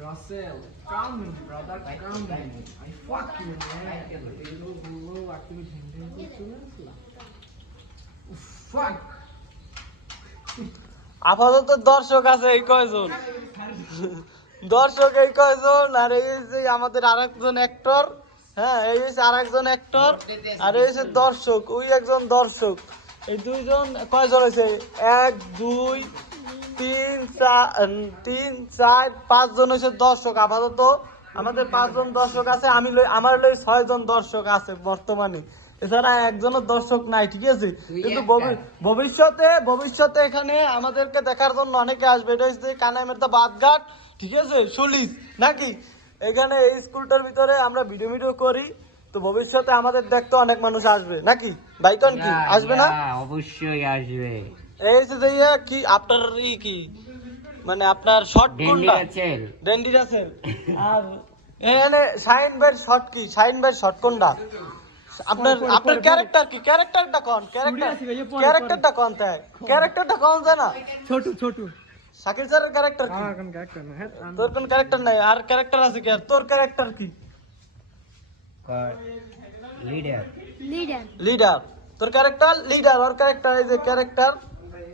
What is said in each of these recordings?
Russell, calm me, brother, calm me. I fuck you, man. Fuck. আপাতত দর্শক আছে এই কয়জন, দর্শক এই কয়জন, আর এই যে আমাদের আরেকজন অ্যাক্টর, হ্যাঁ এই হচ্ছে আরেকজন অ্যাক্টর, আর এই হচ্ছে দর্শক, ওই একজন দর্শক। এই দুইজন কয়জন হয়েছে? 1 2 3 4 5 জন হয়েছে দর্শক। আপাতত আমাদের 5 জন দর্শক আছে, আমার লই 6 জন দর্শক আছে বর্তমানে, এছাড়া একজনও দর্শক নাই, ঠিক আছে? কিন্তু ভবিষ্যতে এখানে আমাদেরকে দেখার জন্য অনেকে আসবে। এটা হচ্ছে কানাইমের দা বাদঘাট, ঠিক আছে, সুলিস নাকি? এখানে এই স্কুলটার ভিতরে আমরা ভিডিও করি, তো ভবিষ্যতে আমাদের দেখতে অনেক মানুষ আসবে নাকি? বাইকন কি আসবে না? অবশ্যই আসবে। এই যে কি আপনার কি মানে আপনার শর্ট কোনটা? ডেন্ডি আছে। আর এখানে শাইন ভাইয়ের শর্ট কি? শাইন ভাইয়ের শর্ট কোনটা? আপনার ক্যারেক্টার কি? ক্যারেক্টারটা কোন তাই? ক্যারেক্টারটা কোন জানা? ছোট শাকিল স্যারের ক্যারেক্টার কি? আমার কোন ক্যারেক্টার না। তোর কোন ক্যারেক্টার নাই? আর ক্যারেক্টার আছে কি? আর তোর ক্যারেক্টার কি? লিডার। তোর ক্যারেক্টার লিডার, ওর ক্যারেক্টার এই যে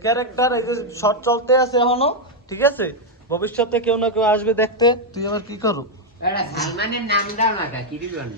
ক্যারেক্টার এই যে শর্ট চলতে আছে এখনো, ঠিক আছে? ভবিষ্যতে কেউ না কেউ আসবে দেখতে। তুই আবার কি করো? সালমানের নাম দাও না, কি দিবেন?